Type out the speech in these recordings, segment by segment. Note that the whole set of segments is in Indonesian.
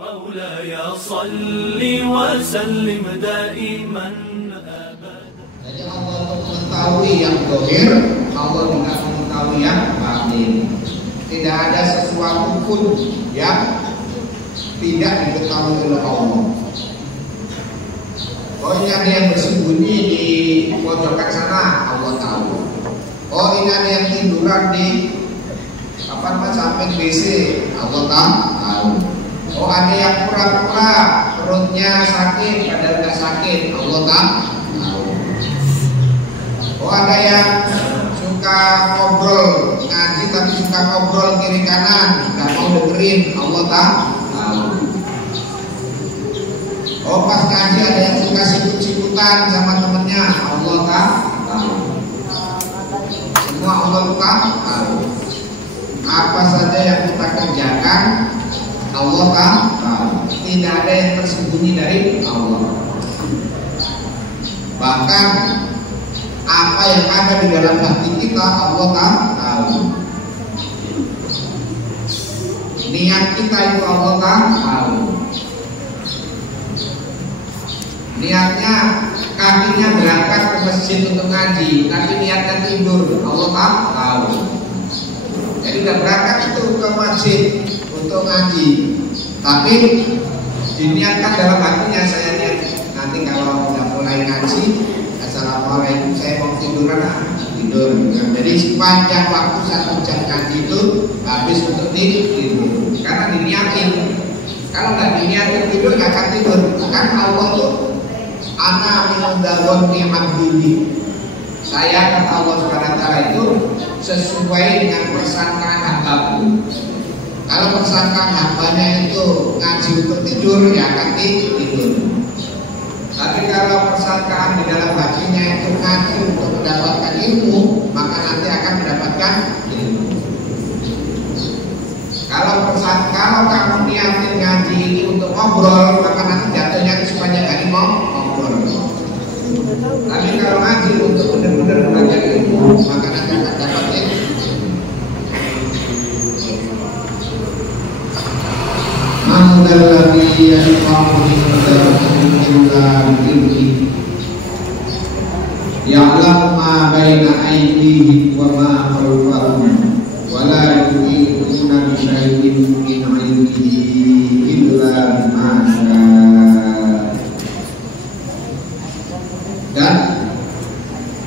مولاي صل وسلم دائما أبدا. Jadi Allah mengetahui yang zahir, Allah tidak mengetahui yang batin. Tidak ada sesuatu pun yang tidak diketahui oleh Allah. Oh, ini ada yang bersembunyi di pojokan sana, Allah tahu. Oh, ini ada yang tiduran di samping WC, Allah tahu. Oh, ada yang pura-pura perutnya sakit padahal tidak sakit, Allah tahu. Oh, ada yang suka ngobrol ngaji tapi suka ngobrol kiri kanan, nggak mau dengerin, Allah tahu. Oh, pas ngaji ada yang suka sikut-sikutan sama temennya, Allah tahu. Semua Allah tahu. Apa saja yang kita kerjakan, Allah tahu. Tidak ada yang tersembunyi dari Allah. Bahkan apa yang ada di dalam hati kita, Allah tahu. Niat kita itu Allah tahu. Niatnya kakinya berangkat ke masjid untuk ngaji, tapi niatnya tidur, Allah tahu. Jadi udah berangkat itu ke masjid untuk ngaji, tapi diniatkan dalam hatinya, saya niat nanti kalau udah mulai ngaji, assalamualaikum, saya mau tiduran, tidur. Jadi sepanjang waktu 1 jam ngaji itu habis untuk tidur, karena diniatin. Kalau nggak diniatin tidur nggak akan tidur. Kan Allah tuh ana minudawon ni'abdili. Saya kata Allah SWT itu sesuai dengan persangkaan hambaku. Kalau persangkaan hambanya itu ngaji untuk tidur, ya akan tidur. Tapi kalau persangkaan di dalam hatinya itu ngaji untuk mendapatkan ilmu, maka nanti akan mendapatkan ilmu. Kalau kamu niatin ngaji ini untuk ngobrol, maka nanti jatuhnya itu sepanjang hari mau ngobrol. Tapi kalau ngaji untuk benar-benar belajar ilmu, maka nanti akan dapat ilmu. Mahudalladhi yashfa'u illa bi'idhnihi ya'lamu ma baina aydihim wa ma khalfahum wa la yuhituna bi syai'in min 'ilmihi illa bima syaa. Dan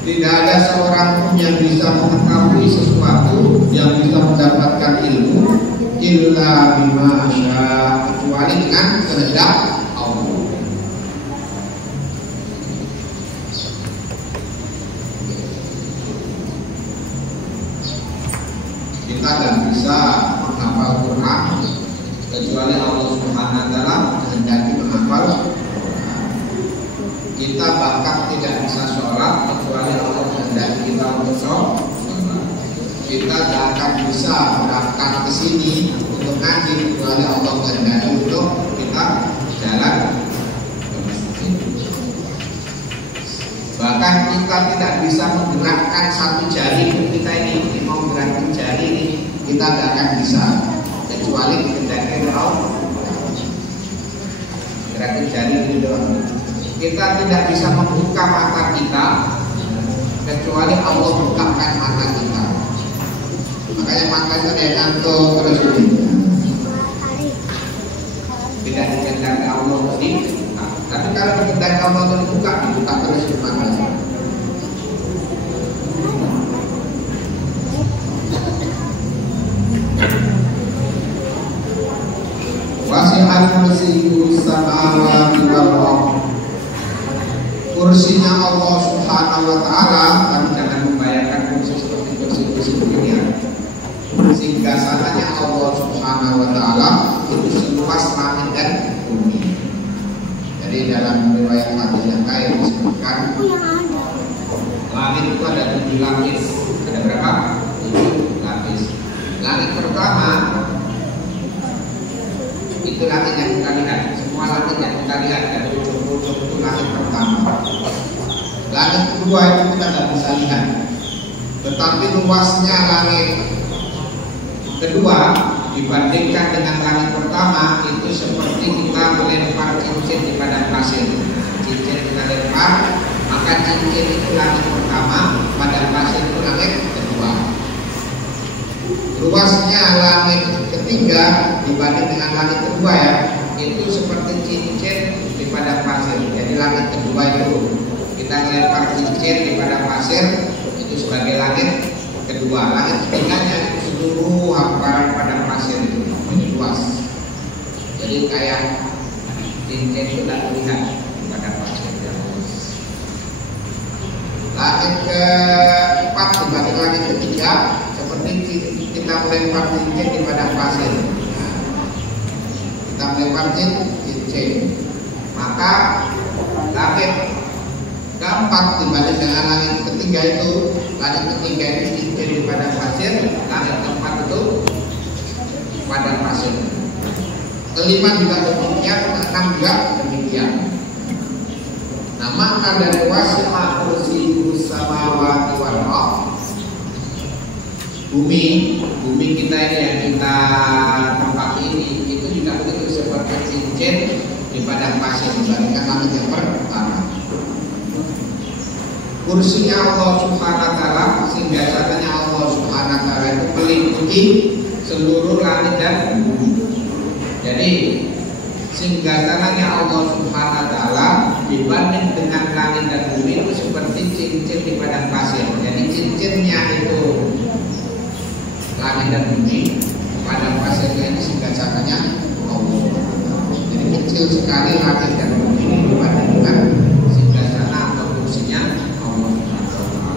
tidak ada seorang pun yang bisa mengetahui sesuatu, yang bisa mendapatkan ilmu illa bima syaa, kecuali dengan kehendak Allah. Kita tidak bisa menghafal Quran kecuali Allah Subhanahu wa taala kehendaki menghafal Quran. Kita bahkan tidak bisa sholat kecuali Allah kehendaki kita untuk sholat. Kita tidak akan bisa berangkat ke sini untuk ngaji kecuali Allah kehendaki untuk kita jalan ke masjid. Bahkan kita tidak bisa menggerakkan satu jari kita ini mau menggerakkan jari ini, kita tidak akan bisa kecuali kehendaki Allah. Gerakan jari ini doang. Kita tidak bisa membuka mata kita kecuali Allah bukakan mata kita. Makanya mata itu ada ngantuk terus ini. Tidak dikehendaki Allah tadi. Tapi kalau dikehendaki Allah itu dibuka terus matanya. Wasi'al kursiyyu samawati wal ardh. Kursinya Allah Subhanahu wa taala, tapi jangan membayangkan kursi seperti kursi-kursi dunia. Singgasananya Allah Subhanahu wa taala itu seluas langit dan bumi. Jadi dalam riwayat hadis yang lain disebutkan langit itu ada 7 lapis. Ada berapa? 7 lapis. Langit pertama itu langit yang kita lihat. Semua langit yang kita lihat dari ujung-ujung itu langit pertama. Langit kedua itu kita tidak bisa lihat. Tetapi luasnya langit kedua dibandingkan dengan langit pertama itu seperti kita melempar cincin di padang pasir. Cincin kita lempar, maka cincin itu langit pertama, padang pasir itu langit kedua. Luasnya langit ketiga dibanding dengan langit kedua ya, itu seperti cincin di padang pasir. Jadi langit kedua itu kita melempar cincin di padang pasir itu sebagai langit kedua. Langit ketiganya itu seluruh hamparan padang pasir itu luas. Jadi kayak cincin itu tak terlihat di padang pasir yang luas. Langit keempat dibanding langit ketiga seperti kita melempar cincin di padang pasir. Nah, kita melempar cincin, maka langit keempat dibanding dengan langit ketiga itu, langit ketiga itu cincin di padang pasir, langit keempat itu padang pasir. Kelima juga demikian, keenam juga demikian. Nah, maka dari wasi'ah kursiyyus samawati wal ardh, bumi kita ini yang kita tempati ini itu juga begitu seperti cincin di padang pasir dibandingkan langit yang pertama. Kursinya Allah Subhanahu wa taala, sehingga katanya Allah Subhanahu wa taala itu meliputi seluruh langit dan bumi. Jadi singgasananya Allah Subhanahu wa taala dibanding dengan langit dan bumi itu seperti cincin di padang pasir. Jadi cincinnya itu langit dan bumi, padang pasirnya ini singgasananya Allah. Jadi kecil sekali langit dan bumi ini dibanding dengan singgasana atau kursinya Allah Subhanahu wa taala.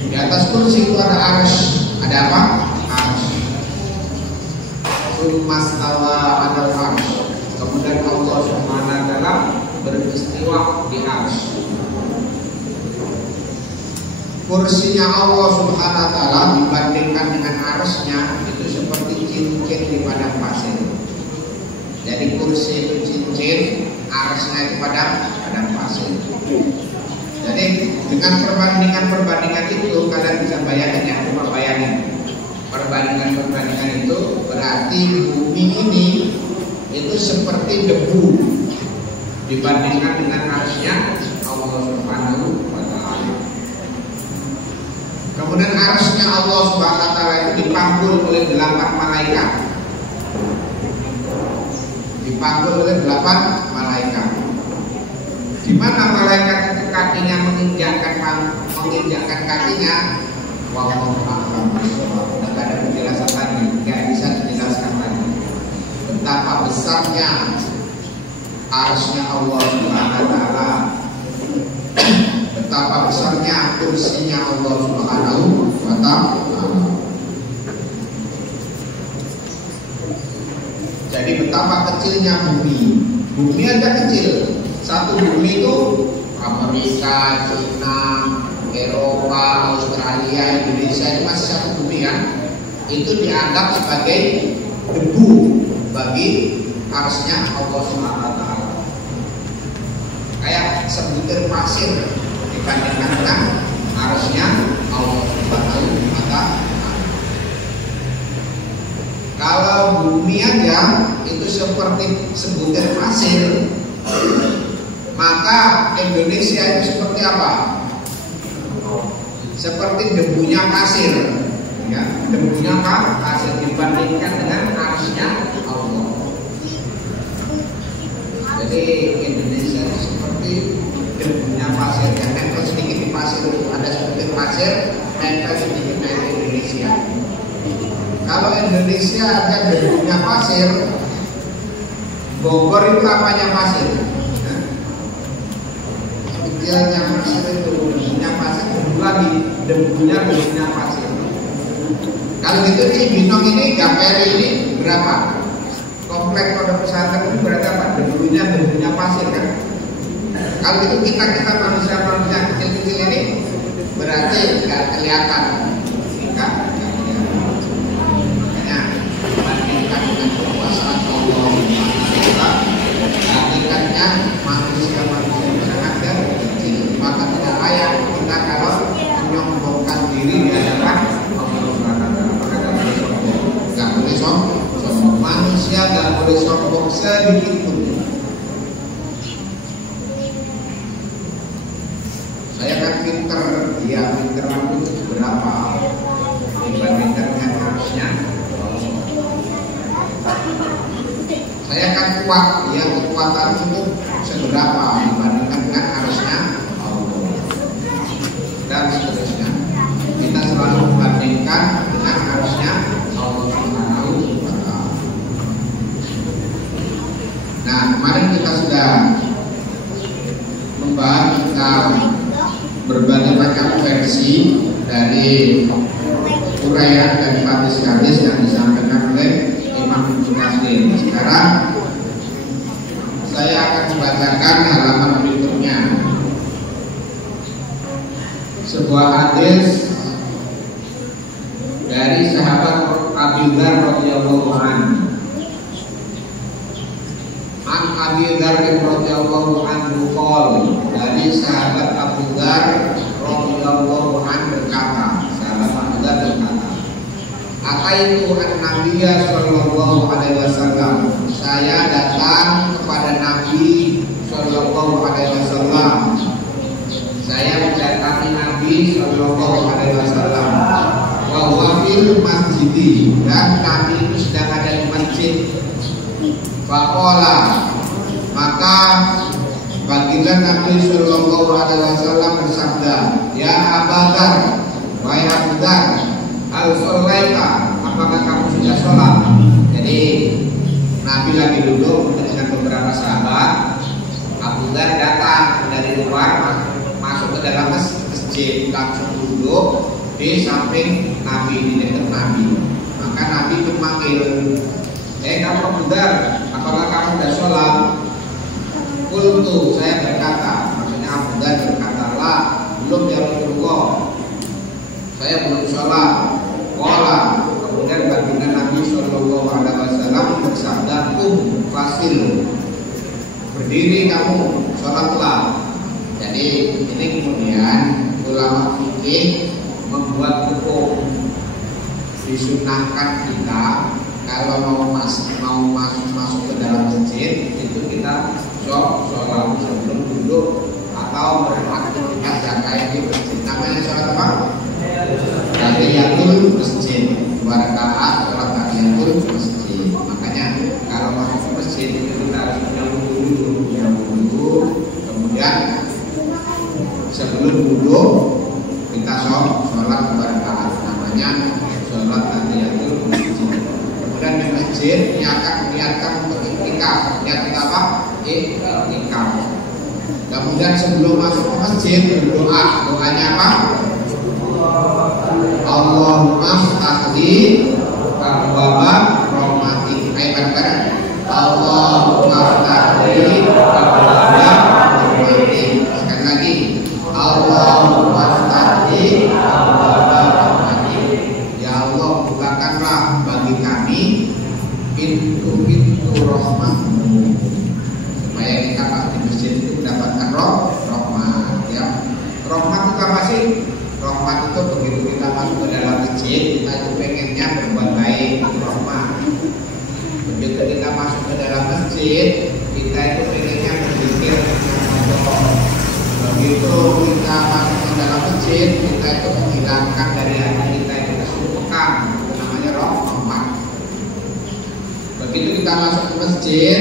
Di atas kursi itu ada arsy. Ada apa? Arsy. Mastawa ala arsy. Kemudian Allah Subhanahu wa taala beristiwa di arsy. Kursinya Allah Subhanahu wa taala dibandingkan dengan arsy-nya itu seperti cincin di padang pasir. Jadi kursi itu cincin, arsy-nya itu padang pasir. Jadi dengan perbandingan itu kalian bisa bayangin ya, coba bayangin. Perbandingan itu berarti bumi ini itu seperti debu dibandingkan dengan arsy-nya Allah Subhanahu wa taala. Kemudian arsy-nya Allah Subhanahu wa taala itu dipanggul oleh 8 malaikat. Dipanggul oleh 8 malaikat. Di mana malaikat itu kakinya menginjakkan kakinya, wallahu a'lam bishawab. Tidak ada penjelasan lagi, tidak bisa dijelaskan lagi betapa besarnya arsy-nya Allah Subhanahu wa taala, betapa besarnya kursinya Allah Subhanahu wa taala. Jadi betapa kecilnya bumi. Bumi aja kecil. Satu bumi itu Amerika, China, Eropa, Australia, Indonesia itu masih satu bumi kan. Itu dianggap sebagai debu bagi arsy-nya Allah Subhanahu wa taala. Kayak sebutir pasir dibandingkan dengan arsy-nya Allah Subhanahu wa taala. Kalau bumi aja itu seperti sebutir pasir, maka Indonesia itu seperti apa? Seperti debunya pasir, ya, debunya pasir dibandingkan dengan arsy-nya Allah. Jadi Indonesia itu seperti debunya pasir, yang nempel sedikit di pasir itu ada seperti pasir, nempel sedikit di Indonesia. Kalau Indonesia ada debunya pasir, Bogor itu apanya pasir? Kecilnya pasir itu debunya pasir, lagi debunya pasir. Kalau gitu di Binong ini, Gaperi ini berapa? Komplek pondok pesantren ini berarti apa? Debunya pasir kan? Kalau itu kita manusia kecil-kecil ini berarti nggak kelihatan, nggak kelihatan. Makanya bandingkan dengan kekuasaan Allah, hakikatnya manusia sangat kecil. Maka tidak layak kita kalau menyombongkan diri di hadapan Allah Subhanahu wa taala. boleh sombong sedikit pun. Saya kan pinter, dia pinter aku berapa dibandingkan dengan harusnya. Saya kan kuat, dia kekuatan itu seberapa dibandingkan dengan harusnya Allah. Dan seterusnya. Kita selalu membandingkan dengan harusnya Allah Subhanahu wa Ta'ala. Nah, kemarin kita sudah membahas tentang berbagai macam versi dari uraian dari hadis-hadis yang disampaikan oleh Imam Ibnu Katsir. Sekarang saya akan membacakan halaman berikutnya. Sebuah hadis dari sahabat Abu Dzar radhiyallahu anhu. An Abi Dzar radhiyallahu anhu qala, dari sahabat Abu Dzar radhiyallahu anhu berkata, sahabat Abu Dzar berkata, "Ataitu an-nabiyya sallallahu alaihi wasallam." Saya datang kepada Nabi sallallahu alaihi wasallam. Saya mendatangi Nabi sallallahu alaihi wasallam. Wa huwa fil masjid, dan Nabi itu sedang ada di masjid. Faqala, maka baginda Nabi sallallahu alaihi wasallam bersabda, "Ya Abu Dzar, wahai Abu Dzar, hal sholaita, apakah kamu sudah sholat?" Jadi Nabi lagi duduk dengan beberapa sahabat. Abu Dzar datang dari luar masuk ke dalam masjid, langsung duduk di samping Nabi, di dekat Nabi. Maka Nabi memanggil, kamu Abu Dzar, apakah kamu sudah sholat? Qultu, saya berkata, maksudnya Abu Dzar berkata, "La, belum ya Rasulullah, saya belum sholat." Qala, kemudian baginda Nabi sallallahu alaihi wasallam bersabda, fasil, berdiri kamu, sholatlah. Jadi ini kemudian ulama fikih membuat hukum, disunahkan kita kalau mau masuk ke dalam masjid itu kita sholat sebelum duduk atau beraktivitas yang lain di masjid. Namanya sholat apa? Tahiyatul masjid. 2 rakaat sholat tahiyatul masjid. Makanya kalau masuk ke masjid itu kita harus punya wudu, kemudian sebelum duduk kita sholat 2 rakaat. Namanya sholat tahiyatul masjid. Kemudian di masjid niatkan untuk iktikaf. Niat kita apa? Iktikaf. Kemudian sebelum masuk ke masjid berdoa. Doanya apa? Allahumma ftahli abwaaba rahmatik. Ayo bareng-bareng. Allahumma ftahli abwaaba rahmatik. Sekali lagi. Allahumma ftahli abwaaba rahmatik. Ya Allah, bukakanlah bagi kami pintu-pintu rahmat-Mu, supaya kita pas di masjid itu mendapatkan rahmat. Ya, rahmat itu apa sih? Rahmat itu begitu kita masuk ke dalam masjid, kita itu pengennya berbuat baik, rahmat. Begitu kita masuk ke dalam masjid, kita itu pengennya berzikir dengan Allah. Begitu kita masuk ke dalam masjid, kita itu menghilangkan dari hati kita itu kesuntukan, itu namanya rahmat. Begitu kita masuk ke masjid,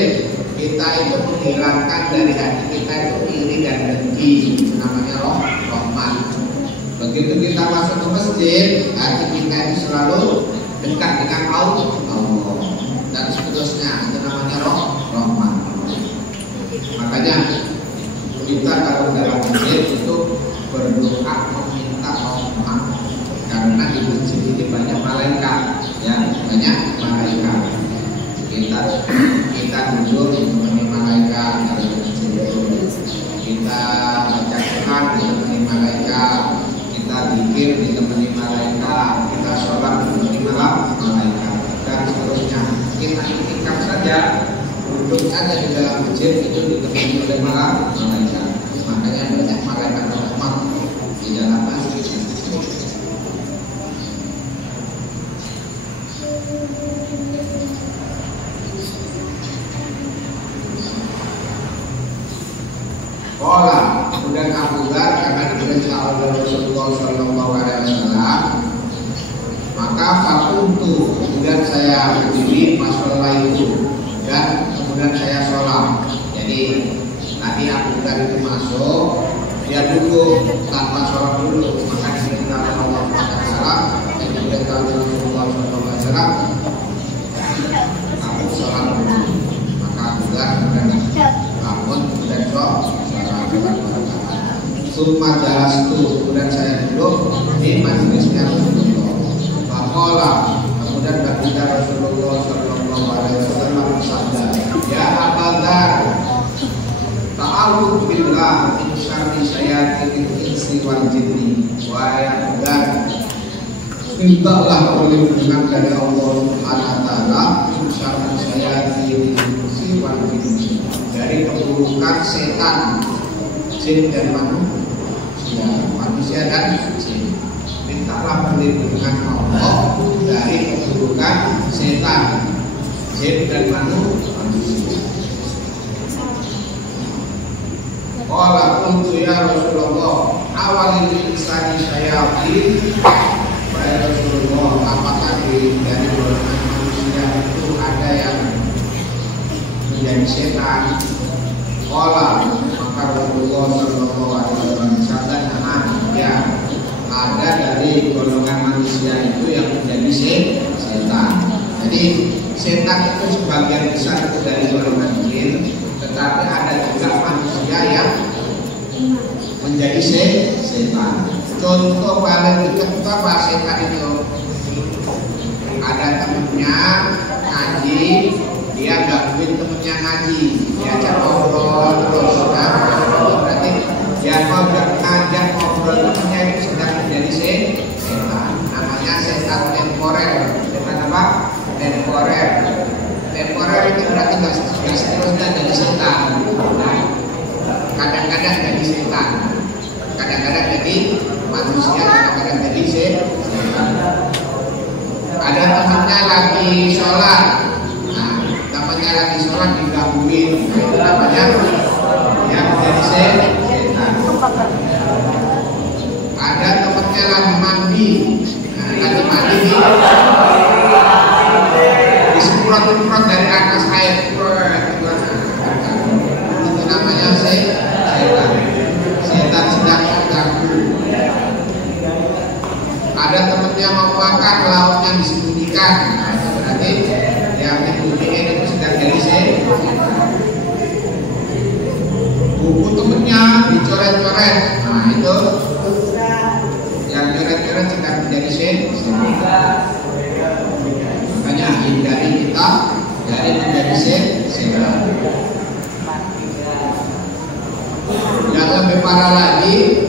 kita itu menghilangkan dari hati kita itu iri dan dengki, itu namanya rahmat. Begitu kita masuk ke masjid, hati kita itu selalu dekat dengan Allah dan seterusnya, itu namanya rahmat. Makanya kita kalau dalam masjid itu berdoa meminta rahmat, karena di masjid ini banyak malaikat, ya, banyak malaikat. Kita duduk ditemani malaikat dari masjid itu, kita baca Quran ditemani malaikat, kita zikir ditemani malaikat, kita sholat ditemani malaikat, dan seterusnya. Kita iktikaf saja, duduk saja di dalam masjid itu ditemani oleh malaikat. Makanya banyak malaikat rahmat di dalam masjid. Kemudian Abu Dzar karena diperintah oleh Rasulullah Shallallahu Alaihi Wasallam, maka fakuntu, kemudian saya berdiri masalah itu dan kemudian saya sholat. Jadi tadi Abu Dzar itu masuk, dia duduk tanpa sholat dulu, maka diperintah oleh Allah Taala dan diperintah oleh Rasulullah Shallallahu Alaihi Wasallam, aku sholat dulu. Maka Abu Dzar kemudian bangun dan sholat. Summa jalastu, kemudian saya duduk di majelisnya Rasulullah. Faqala, kemudian baginda Rasulullah Shallallahu Alaihi Wasallam bersabda, ya Abu Dzar, ta'awudz billah min syarri syayatinil insi wal jinni. Wahai Abu Dzar, mintalah perlindungan dari Allah Subhanahu wa taala min syarri syayatinil insi wal jinni, dari keburukan setan, jin dan manusia dan jin. Mintalah perlindungan Allah dari keburukan setan, jin dan manusia. Qala qultu ya Rasulullah, awalil insani syayatin. Wahai Rasulullah, apakah dari golongan manusia itu ada yang menjadi setan? Qala, maka Rasulullah Shallallahu Alaihi Wasallam bersabda, ya, ada dari golongan manusia itu yang menjadi setan. Jadi setan itu sebagian besar itu dari golongan jin, tetapi ada juga manusia yang menjadi setan. Contoh paling dekat apa setan itu? Ada temennya ngaji, dia gangguin temennya ngaji, diajak ngobrol terus, berarti dia mau ngajak ngobrol temennya itu sedang menjadi setan. Namanya setan temporer. Setan apa? Temporer. Temporer itu berarti nggak seterusnya jadi setan. Nah, kadang-kadang jadi setan, kadang-kadang jadi manusia, kadang-kadang jadi setan. Ada temannya lagi sholat, nah temannya lagi sholat digangguin, nah, itu namanya yang menjadi setan. Ada temannya lagi mandi, nah lagi mandi disemprot-semprot dari atas air, itu namanya setan. Setan sedang mengganggu. Ada temannya mau makan, lauknya disembunyikan, nah itu berarti yang disembunyikan itu sedang jadi setan. Buku temennya dicoret-coret, nah itu yang coret-coret sedang menjadi setan. Makanya hindari kita dari menjadi setan. Yang lebih parah lagi,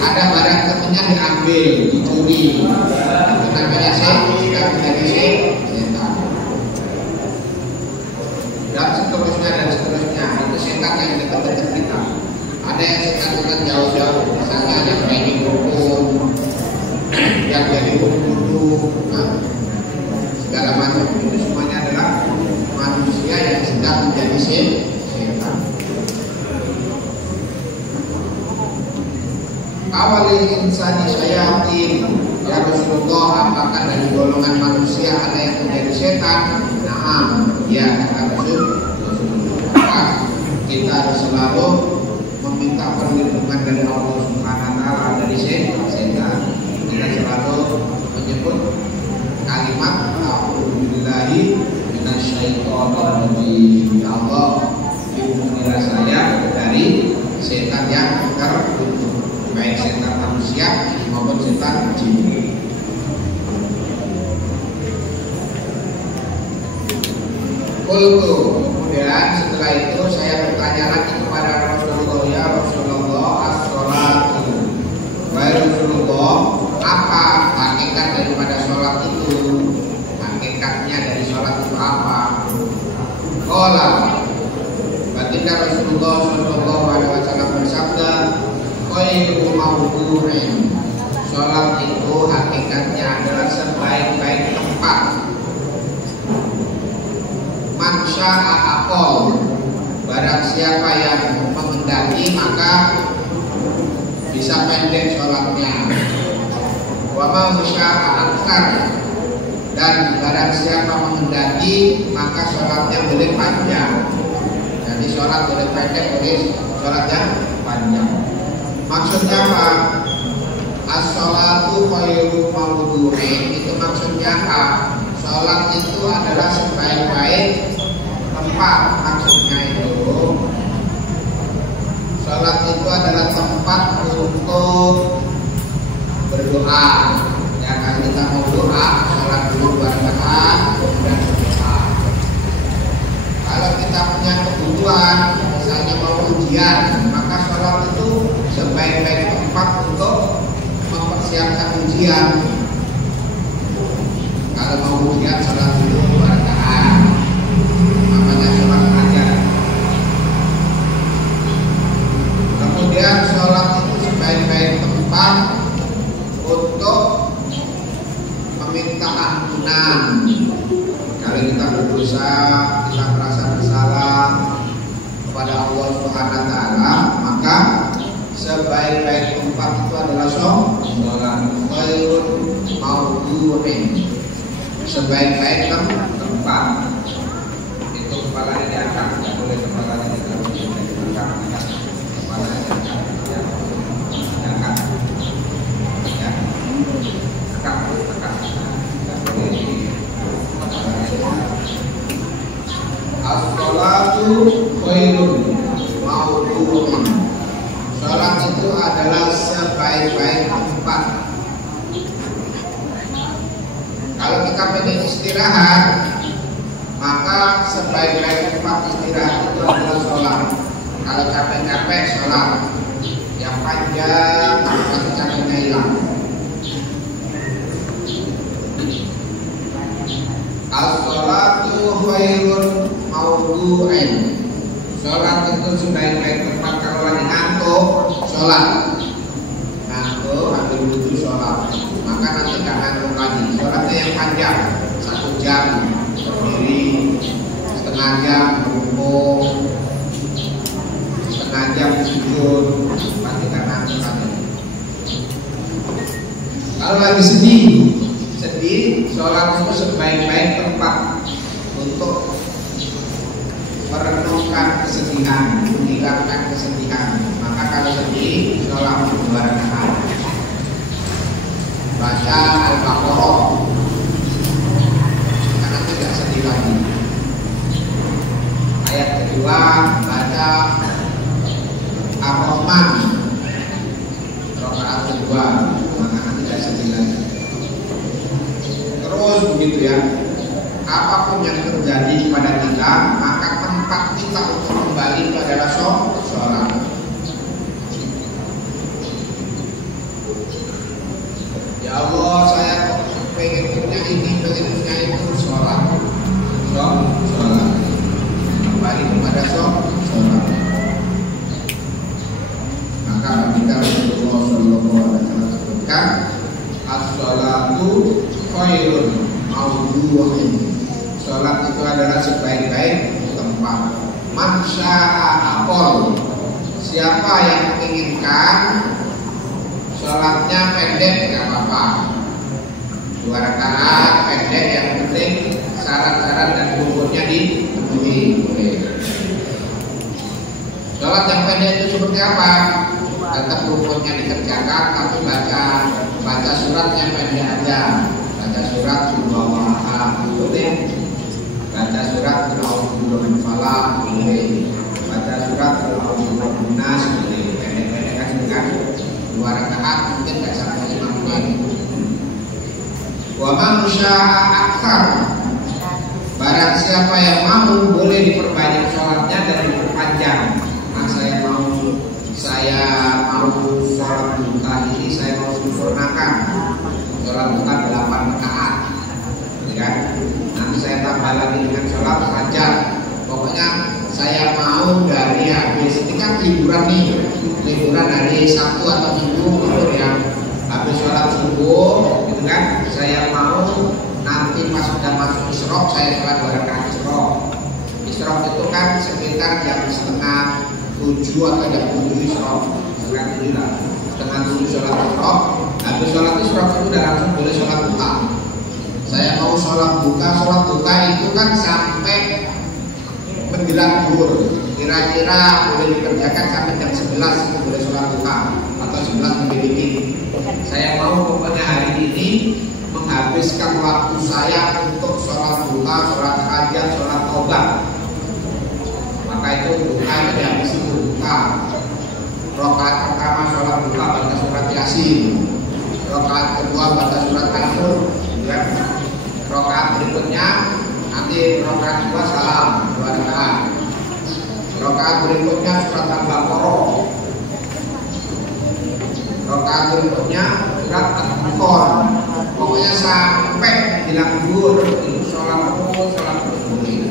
ada barang temennya diambil, dicuri, itu namanya setan, menjadi setan. Dan seterusnya, itu setan yang dekat-dekat kita. Ada yang setan jauh-jauh, misalnya yang mainin hukum, yang jadi hukum, nah, segala macam itu semuanya adalah manusia yang sedang menjadi setan. Awalil insani syayatin, ya Rasulullah, apakah dari golongan manusia ada yang menjadi setan? Nah, ya kata Rasulullah, kita harus selalu meminta perlindungan dari Allah Subhanahu wa taala dari setan. Kita selalu menyebut kalimat a'udzubillahi minasyaitonir rajim. Ya Allah, lindungilah saya dari setan yang terkutuk, baik setan manusia maupun setan jin. Qultu, kemudian setelah itu saya bertanya lagi kepada Rasulullah, ya Rasulullah, as-sholatu, wahai Rasulullah, apa hakikat daripada sholat itu? Hakikatnya dari sholat itu apa? Qala, baginda Rasulullah Shallallahu Alaihi Wasallam bersabda, khairu mawdu'in, sholat itu hakikatnya adalah sebaik-baik tempat. Man sya'a aqol, barang siapa yang mengendaki maka bisa pendek sholatnya. Wa ma syaa aktsar, dan barang siapa mengendaki maka sholatnya boleh panjang. Jadi sholat boleh pendek, boleh sholatnya panjang. Maksudnya apa? As-sholatu khairu mawdu'in, itu maksudnya apa? Sholat itu adalah sebaik-baik tempat. Maksudnya itu sholat itu adalah tempat untuk berdoa. Ya, kalau kita mau doa, sholat dulu 2 rakaat, kemudian berdoa. Kalau kita punya kebutuhan, misalnya mau ujian, maka sholat itu sebaik-baik tempat untuk mempersiapkan ujian. Kalau mau ujian, sholat dulu 2 rakaat, namanya sholat fajar. Kemudian sholat itu sebaik-baik tempat untuk meminta ampunan. Kalau kita berdosa, kita merasa bersalah kepada Allah Subhanahu wa taala, maka sebaik-baik tempat itu adalah sholat. Khairun mawdu'in, sebaik-baik tempat. Itu kepalanya diangkat, tidak boleh kepalanya ditaruh di belakang. Kepalanya diangkat, ya. Diangkat. Ya. Angkat. As-sholatu khairun mawdu'un, sholat itu adalah sebaik-baik tempat. Kalau kita pengen istirahat, maka sebaik-baik tempat istirahat itu adalah sholat. Kalau capek-capek, sholat yang panjang, pasti capeknya hilang. As-sholatu khairun mawdu'in, sholat itu sebaik-baik tempat. Kalau lagi ngantuk, sholat. Ngantuk, ambil wudhu, sholat. Maka nanti gak ngantuk lagi. Sholatnya yang panjang, 1 jam berdiri, setengah jam rukuk, setengah jam sujud, pasti gak ngantuk lagi. Kalau lagi sedih, sholat itu sebaik-baik tempat untuk merenungkan kesedihan, menghilangkan kesedihan. Maka kalau sedih, sholat 2 rakaat, baca Al-Baqarah, karena tidak sedih lagi. Ayat kedua, baca Ar-Rahman, rakaat kedua, maka tidak sedih lagi. Terus begitu ya. Apapun yang terjadi pada kita, maka tempat kita untuk kembali itu adalah sholat. Ya Allah, saya pengen punya ini, pengen punya itu, sholat. Sholat. Kembali kepada sholat. Maka kita Rasulullah sallallahu alaihi wasallam sebutkan, as-sholatu khairun mawdu'in, sholat itu adalah sebaik-baik tempat. Man syaa aqol, siapa yang menginginkan sholatnya pendek tidak apa-apa, 2 rakaat pendek, yang penting syarat-syarat dan rukunnya dipenuhi. Sholat yang pendek itu seperti apa? Tetap rukunnya dikerjakan, tapi baca suratnya pendek aja. Baca surat Al-Baqarah boleh, baca surat Al-A'udzu Falaq boleh, baca surat Al-A'udzu Nas boleh. Pendek-pendek kan 2 rakaat, mungkin tidak sampai 5 menit. Wa man syaa aktsar, barang siapa yang mau boleh diperbanyak sholatnya dan diperpanjang. Nah, saya mau sholat duha ini, saya mau sempurnakan sholat duha 8 rakaat, ya kan? Nanti saya tambah lagi dengan sholat fajar. Pokoknya saya mau dari habis, ini kan liburan hari Sabtu atau Minggu libur ya, habis sholat subuh gitu kan, saya mau nanti pas sudah masuk isyraq saya sholat 2 rakaat isyraq Isyraq itu kan sekitar jam setengah 7 atau jam 7 Isyraq, setengah 7 sholat Isyraq. Habis sholat Isyraq itu udah langsung boleh sholat duha. Saya mau sholat duha itu kan sampai menjelang zuhur. Kira-kira boleh dikerjakan sampai jam 11 itu boleh sholat duha atau 11 lebih dikit. Saya mau pokoknya hari ini menghabiskan waktu saya untuk sholat duha, sholat hajat, sholat taubat. Maka itu duha itu dihabisi duha. Rakaat pertama sholat duha baca surat Yasin. Rakaat kedua baca surat Al-Nur. Rakaat berikutnya nanti rakaat kedua salam 2 rakaat. Rakaat berikutnya surat Al-Baqarah. Rakaat berikutnya surat Al-Baqarah. Pokoknya sampai bilang zuhur itu sholat terus boleh.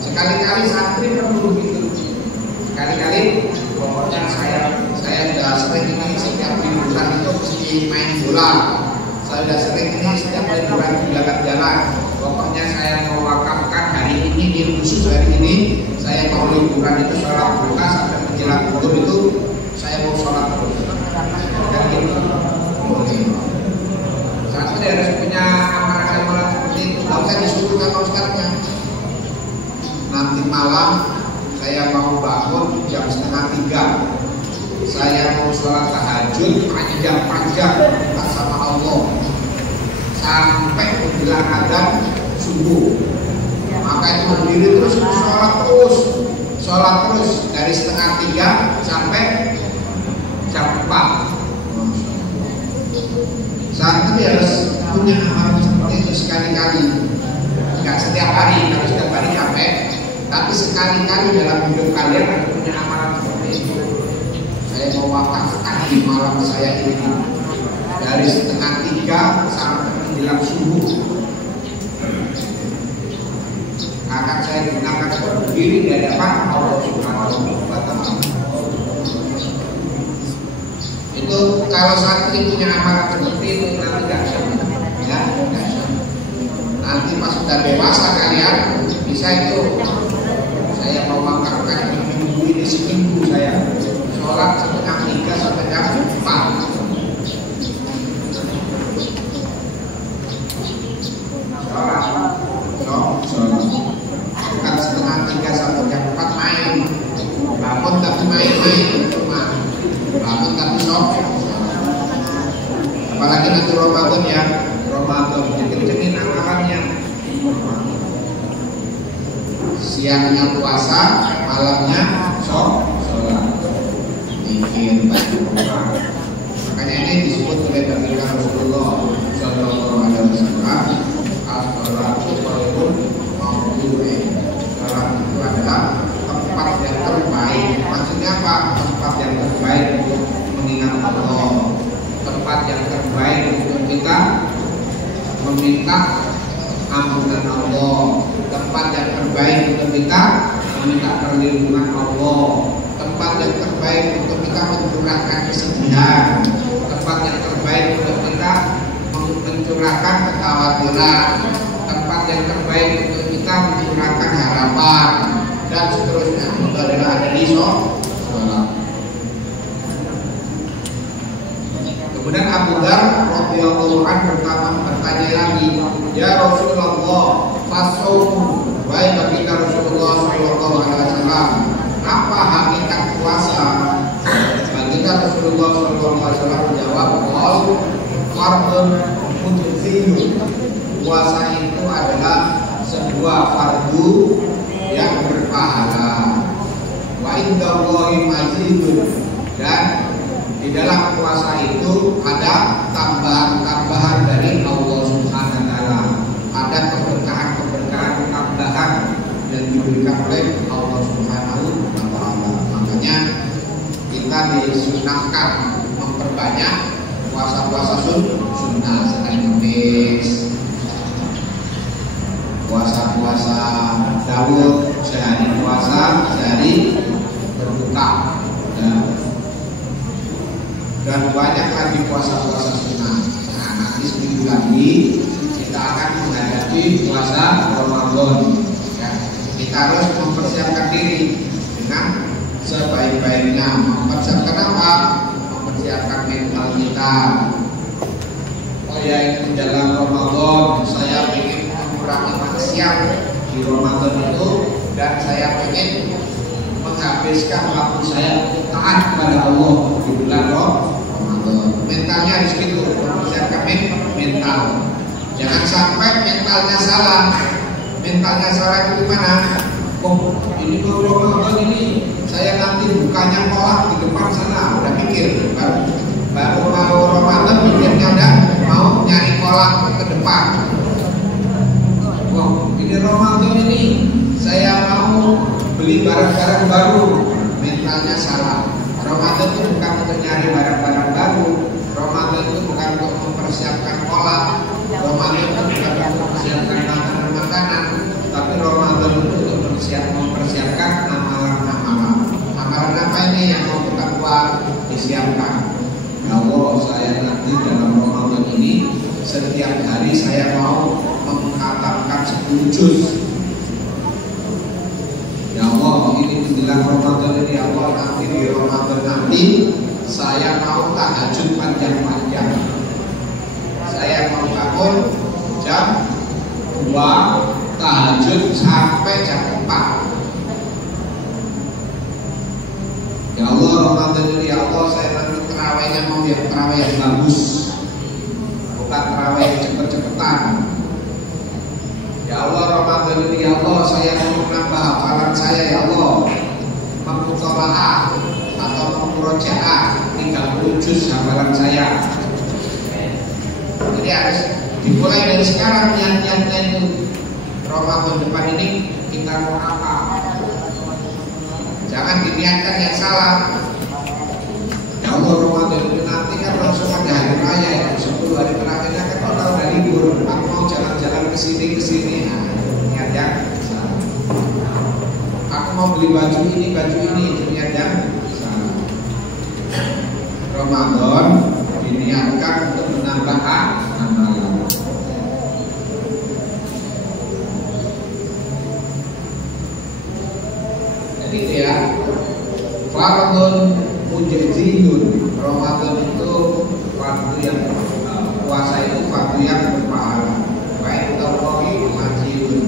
Sekali-kali santri perlu begitu. Sekali-kali pokoknya saya sudah sering ini setiap liburan itu mesti main bola. Saya sudah sering ini setiap liburan jalan-jalan. Pokoknya saya mau wakafkan hari ini, khusus hari ini saya mau liburan itu sholat duha sampai menjelang zuhur itu saya mau sholat terus. Kan gitu. Boleh. Satu harus punya amalan-amalan seperti itu. Tidak usah disuruh sama ustaznya. Nanti malam saya mau bangun jam 2:30. Saya mau sholat tahajud panjang-panjang minta sama Allah sampai menjelang adzan subuh. Maka itu berdiri terus sholat terus dari 2:30 sampai jam 4. Santri harus punya amalan seperti itu sekali-kali. Enggak setiap hari, kalau setiap hari capek. Tapi sekali-kali dalam hidup kalian harus punya amalan seperti itu. Saya mau wakafkan di malam saya ini dari 2:30 sampai menjelang subuh. Akan saya gunakan berdiri di hadapan Allah Subhanahu wa Ta'ala. Itu kalau santri punya amalan seperti itu nanti nggak syam, ya nggak syam. Nanti pas sudah dewasa kalian bisa itu. Saya mau wakafkan minggu ini seminggu saya sholat 2:30 sampai jam 4. Sholat bukan 2:30 sampai jam 4 main. Bangun tapi main-main cuma bangun tapi sholat. Apalagi nanti Ramadan ya, Ramadan dikencengin amalannya. Siangnya puasa, malamnya sholat. Bikin baju kurang. Makanya ini disebut oleh Nabi Rasulullah Sallallahu Alaihi Wasallam, as-sholatu khairun mawdu'in. Sholat itu adalah tempat yang terbaik. Maksudnya apa? Tempat yang terbaik untuk mengingat Allah. Tempat yang terbaik untuk kita meminta ampunan Allah. Tempat yang terbaik untuk kita meminta perlindungan Allah. Tempat yang terbaik untuk kita mencurahkan kesedihan. Tempat yang terbaik untuk kita mencurahkan kekhawatiran. Tempat yang terbaik untuk kita mencurahkan harapan dan seterusnya. Itu adalah ada di sholat. Kemudian Abu Dzar radhiyallahu anhu bertanya lagi, ya Rasulullah, fasaumu, wahai baginda Rasulullah sallallahu alaihi wasallam, apa hakikat puasa? Baginda Rasulullah sallallahu alaihi wasallam menjawab, qul fardun mutazilun. Puasa itu adalah sebuah fardu yang berpahala. Wa indallahi mazidun, dan di dalam puasa itu ada tambahan-tambahan dari Allah Subhanahu wa Ta'ala. Ada keberkahan-keberkahan tambahan yang diberikan oleh Allah Subhanahu wa Ta'ala. Makanya kita disunahkan memperbanyak puasa-puasa sunnah selain Kamis. Puasa-puasa Daud, sehari puasa, sehari berbuka. Dan banyak lagi puasa-puasa sunnah. Nah, nanti seminggu lagi kita akan menghadapi puasa Ramadan. Ya, kita harus mempersiapkan diri dengan sebaik-baiknya. Mempersiapkan apa? Mempersiapkan mental kita. Oh ya, itu dalam Ramadan saya ingin mengurangi maksiat di Ramadan itu, dan saya ingin menghabiskan waktu saya taat kepada Allah di bulan Ramadan. Mentalnya harus gitu, mempersiapkan mental. Jangan sampai mentalnya salah. Mentalnya salah itu gimana? Oh, ini mau Ramadan ini, saya nanti bukanya kolak di depan sana. Udah mikir, baru mau Ramadan mikirnya udah mau nyari kolak ke depan. Wah, ini Ramadan ini saya mau beli barang-barang baru. Mentalnya salah. Ramadan itu bukan untuk nyari barang-barang baru. Ramadan itu bukan untuk mempersiapkan kolak. Ramadan itu bukan untuk mempersiapkan makanan-makanan, tapi Ramadan itu untuk mempersiapkan amalan-amalan. Amalan apa ini yang mau kita buat? Disiapkan. Ya Allah, saya nanti dalam Ramadan ini setiap hari saya mau mengkhatamkan 10 juz. Ya Allah, ini menjelang Ramadan ini, ya Allah, nanti di Ramadan nanti saya mau tahajud panjang-panjang. Saya mau bangun jam 2, tahajud sampai jam 4. Ya Allah, Ramadan ini, ya Allah, saya nanti terawihnya mau yang terawih yang bagus, bukan terawih yang cepet-cepetan. Ya Allah, Ramadan ini, ya Allah, saya mau menambah hafalan saya, ya Allah, memutolaah atau memurojaah 30 juz hafalan saya. Jadi harus dimulai dari sekarang niat-niatnya itu. Ramadan depan ini kita mau apa? Jangan diniatkan yang salah. Ya Allah, Ramadan ini nanti kan langsung ada hari raya ya, 10 hari terakhirnya kan kalau udah libur. Aku mau jalan-jalan ke sini. Nah, niat yang salah. Aku mau beli baju ini, itu niat yang salah. Ramadan diniatkan untuk menambah amalan. Jadi itu ya, fardun mujaziyun. Ramadan itu fardu yang puasa itu fardu yang berpahala. Baik tarawih majiyun,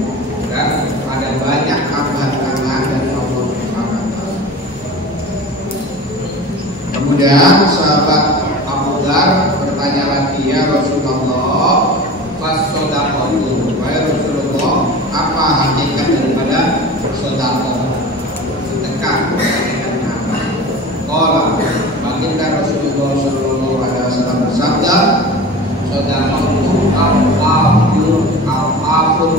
dan ada banyak tambahan-tambahan dari Allah Subhanahu wa taala. Kemudian sahabat Abu Dzar bertanya lagi, ya Rasulullah, fas-shadaqatu, wahai Rasulullah, apa hakikat daripada sedekah? Sedekah hakikatnya apa? Qala, baginda Rasulullah sallallahu alaihi wasallam bersabda, sedekah itu al-afun mu'afun.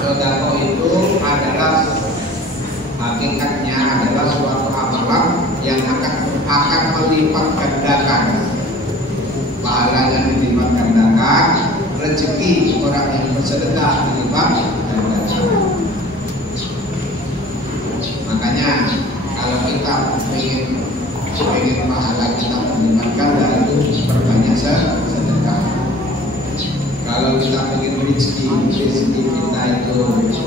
Sedekah itu adalah hakikatnya adalah suatu amalan yang akan melipat gandakan pahalanya, dilipat gandakan rezeki orang yang bersedekah, dilipat gandakan. Makanya kalau kita ingin pahala kita dilipat ganda, itu perbanyak sedekah. Kalau kita ingin rezeki kita itu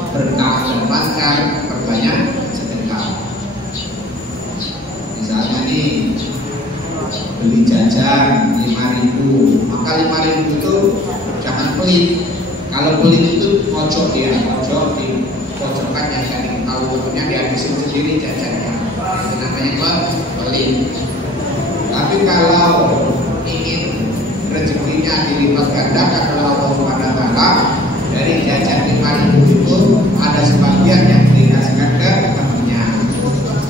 berkah dan lancar, perbanyak sedekah. Misalnya nih, beli jajan 5.000, maka 5.000 itu jangan pelit. Kalau pelit itu pojok di pojokan yang saya tahu, pokoknya dihabisin sendiri jajannya. Itu namanya pelit. Tapi kalau ingin rezekinya dilipat gandakan oleh Allah Subhanahu wa taala, dari jajan 5.000 itu ada sebagian yang dikasihkan ke temannya,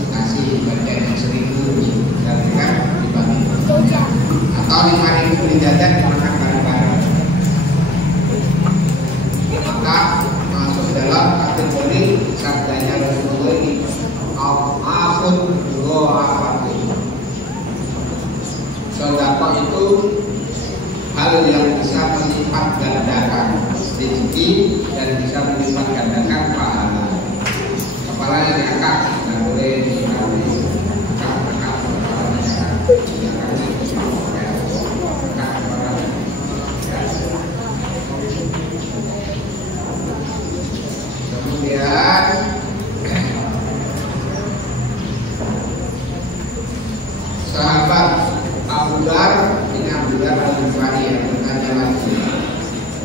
kasih bagian yang 1.000, kan dibagi, atau 5.000 beli jajan dimakan bareng-bareng. Maka masuk dalam kategori sabdanya Rasulullah ini, afun do'afatun. Sedekah itu hal yang bisa melipat gandakan rezeki dan bisa melipat gandakan pahala. Kepalanya diangkat, tidak boleh diangkat.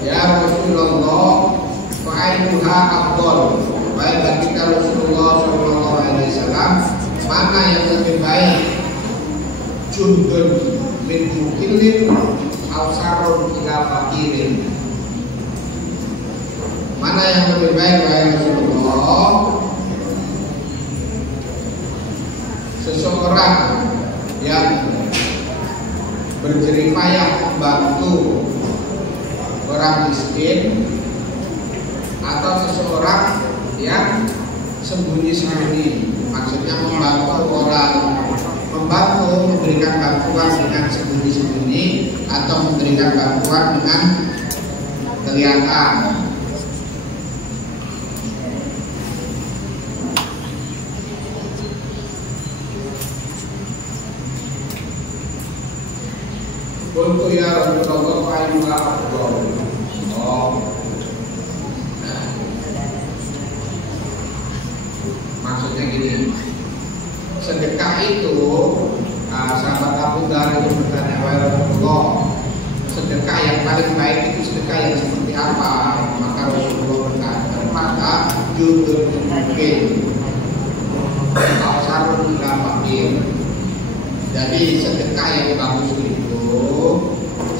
ya Rasulullah, fa'ainuha afdol. Baik bagi kita Rasulullah Shallallahu Alaihi Wasallam, mana yang lebih baik? Jundun min mukilin, al-sarun ila fakirin. Mana yang lebih baik wahai Rasulullah? Seseorang yang berjeripayah membantu orang miskin, atau seseorang yang sembunyi-sembunyi, maksudnya membantu memberikan bantuan dengan sembunyi-sembunyi atau memberikan bantuan dengan kelihatan. Untuk ya Rasulullah fa'inna afdol. Maksudnya gini, sedekah itu, sahabat Abu Dhar itu bertanya, wahai Rasulullah, sedekah yang paling baik itu sedekah yang seperti apa? Maka Rasulullah berkata, maka judul mungkin al-sarun ila fakir. Jadi sedekah yang bagus itu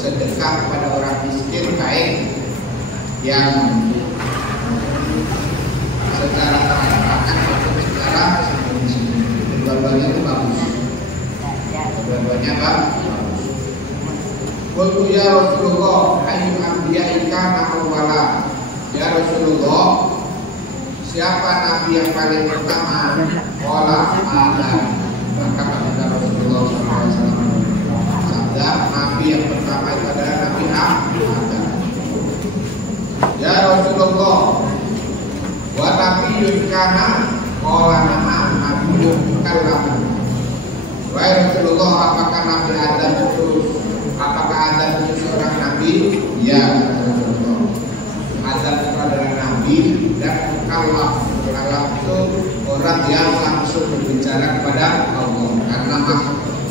sedekah kepada orang miskin, baik yang secara terang-terangan maupun secara sembunyi-sembunyi. Dua-duanya itu bagus. Dua-duanya bagus. Qultu ya Rasulullah, ayyul anbiya'i kana awwala. Ya Rasulullah, siapa nabi yang paling pertama? Qala Adam. Maka kata Rasulullah SAW, sabda nabi yang pertama itu adalah Nabi Adam. Ya Rasulullah, wa nabiyyun kana qala na'am nabiyyun kallamu. Wahai Rasulullah, apakah Nabi Adam itu seorang nabi? Ya, Rasulullah. Adam itu adalah nabi dan kalam itu orang yang langsung berbicara kepada Allah. Karena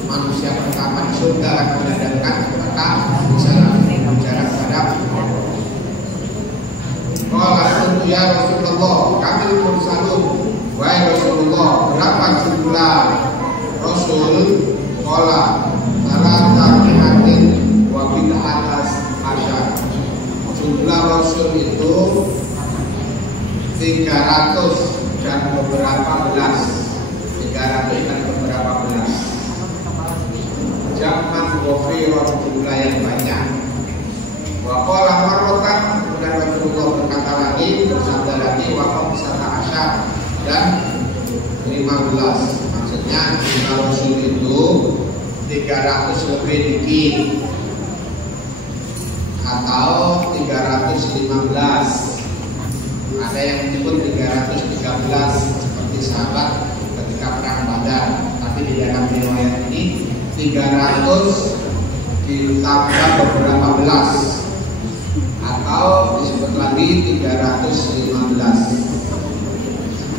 manusia pertama di surga akan menadamkan, maka bisa langsung berbicara kepada Allah. Qala ya Rasulullah, kami mursalun. Wahai Rasulullah, berapa jumlah Rasul? Qala salasa mi'atin wa bid'atas asyar. Jumlah Rasul itu 300 dan beberapa belas. 300 dan beberapa belas. Zaman ghafirat, jumlah yang banyak. Wa qala marratan, kemudian Rasulullah berkata lagi, bersabda lagi, wa qala bisata asyar, dan 15. Maksudnya jumlah Rasul itu 300 lebih dikit atau 315. Ada yang menyebut 313 seperti sahabat ketika perang Badar. Tapi di dalam riwayat ini 300 ditambah beberapa belas, atau disebut lagi 315.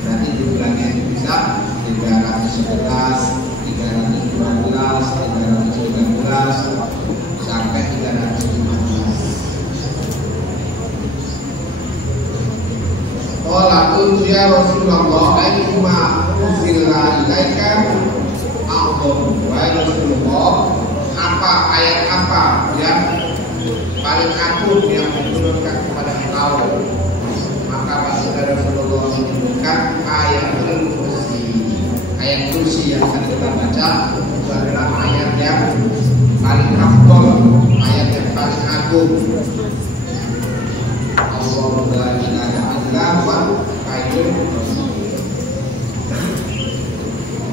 Berarti jumlahnya itu bisa 311, 312, 313 sampai 315. Qala qultu ya Rasulullah, ayyuma unzila ilaika a'dham. Wahai Rasulullah, ayat apa yang paling agung yang diturunkan kepada engkau? Maka Rasulullah menyebutkan ayat kursi. Ayat kursi yang akan kita baca itu adalah ayat yang paling afdol, ayat yang paling agung. Allahu la ilaha illa huwa hayyul qayyum.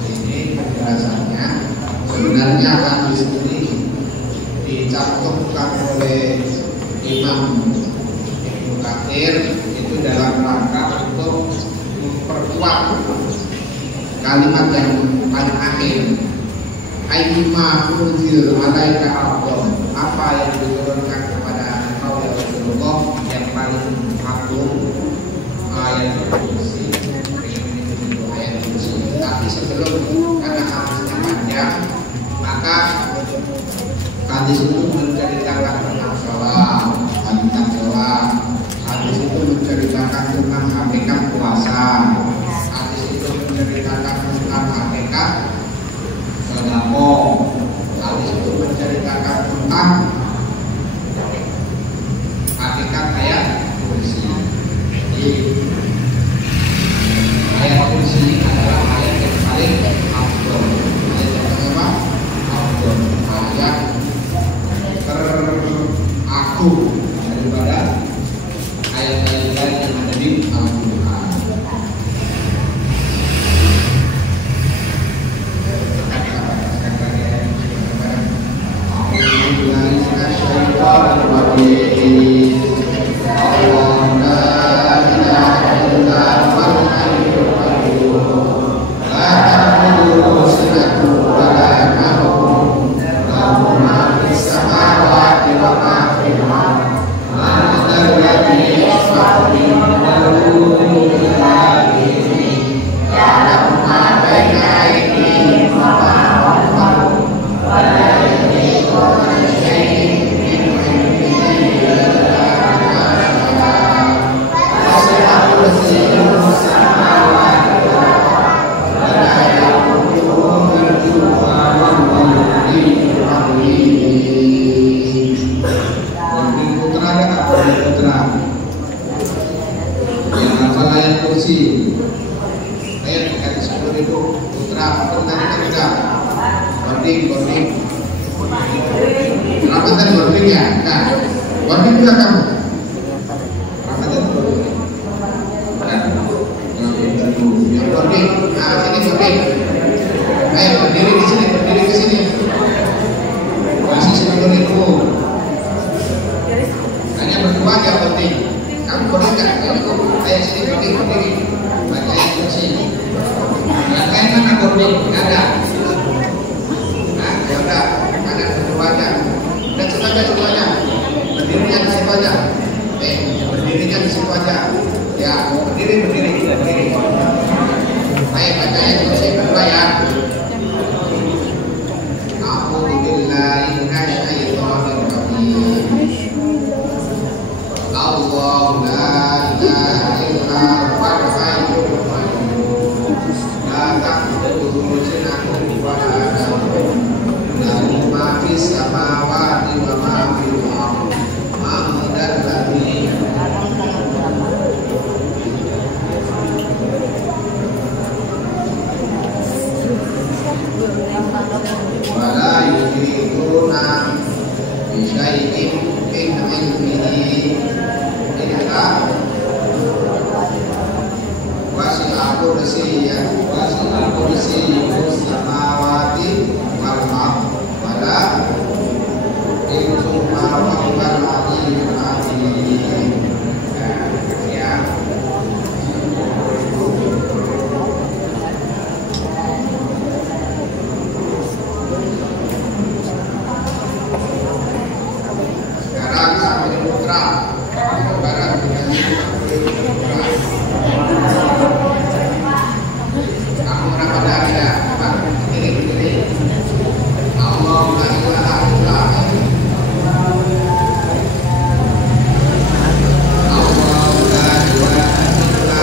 Ini penjelasannya. Sebenarnya hadis ini dicantumkan oleh Imam Ibnu Katsir itu dalam rangka untuk memperkuat kalimat yang paling akhir. Ayyuma unzil alaika afdal. Apa yang diturunkan kepada engkau ya Rasulullah yang paling agung? Ayat kursi. Ayat kursi. Tapi sebelum, karena hadisnya panjang, maka hadis itu menceritakan tentang sholat, kursi. Ayo dikasih 10.000. Putra, tadi kan udah. Boarding. Rapatan boarding ya. Nah, boarding juga kamu. Rapatan boarding. Nah, yang boarding. Nah, sini boarding. Ayo berdiri di sini, berdiri ke sini. Kasih 10.000. Hanya berdua aja boarding. Kamu boleh nggak? Ayo sini berdiri. Baca yang kursi. Yang lain mana boarding? Nggak ada. Nah, ya udah. Ada berdua aja. Dan semuanya. Berdirinya di situ aja. Berdirinya di situ aja. Ya, berdiri. Ayo baca yang kursi berdua ya. A'udzubillahi minasyaitonir rajim. Allahu la ilaha illa huwal hayyul qayyum. La ta'khudhuhu sinatun wa la nawm. Lahu ma fis samawati wa ma fil ardi. Man dzalladzi wala yusyrikuna bi syai'in min ilmihi illa wasi'a kursiyyuhus samawati wal ardh wala yusyrikuna wal aliyyul azim. Ya. Sekarang sampai putra barat kamu Ramadan ya, berdiri. Allah la ilaha illa Allah la ilaha illa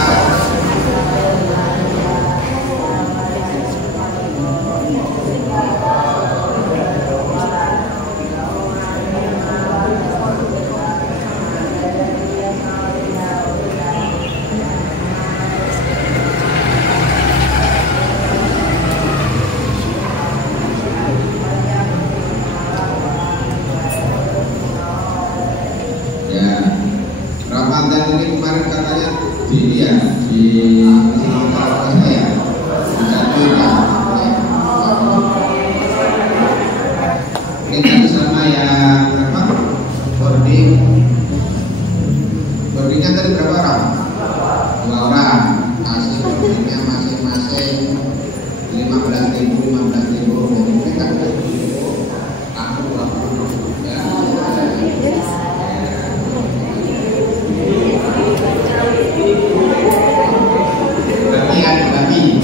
ya. Ramadan ini kemarin katanya di saya ini tadi sama yang apa boardingnya tadi berapa orang? 2 orang. Kasih boardingnya masing-masing 15.000 jadi mereka 20.000 aku 20 ya. Bagi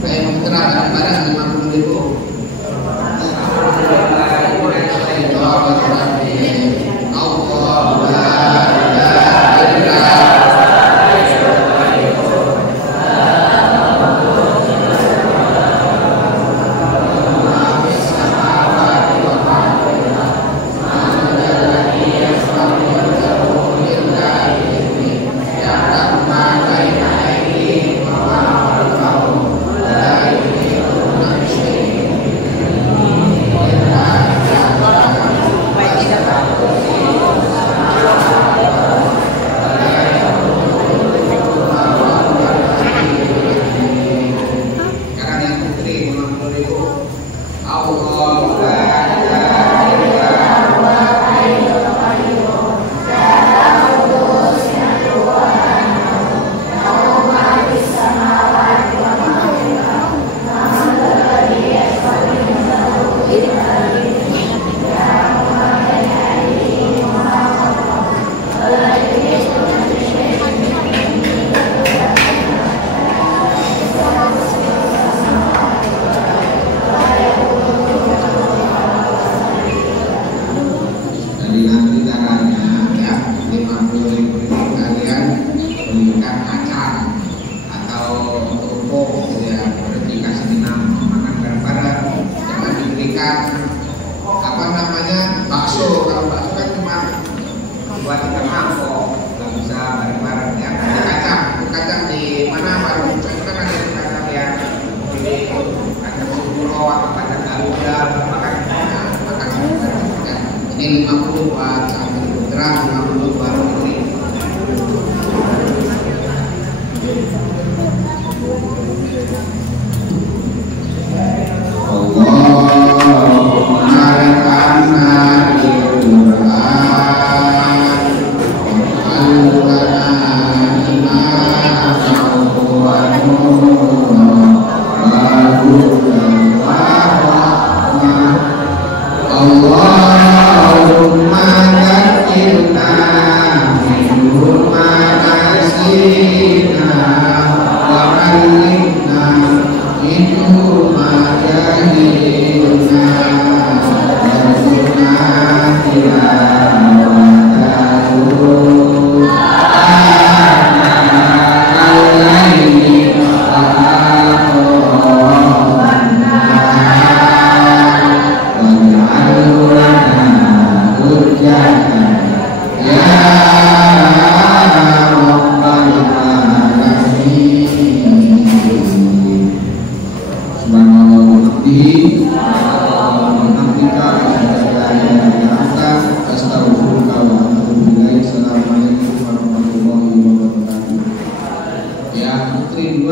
saya mencerahkan barang 50.000.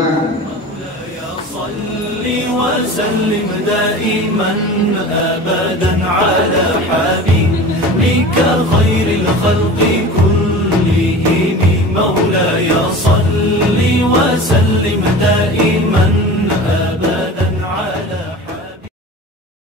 tujuan. صل وسلم دائما أبدا على حبيبك خير الخلق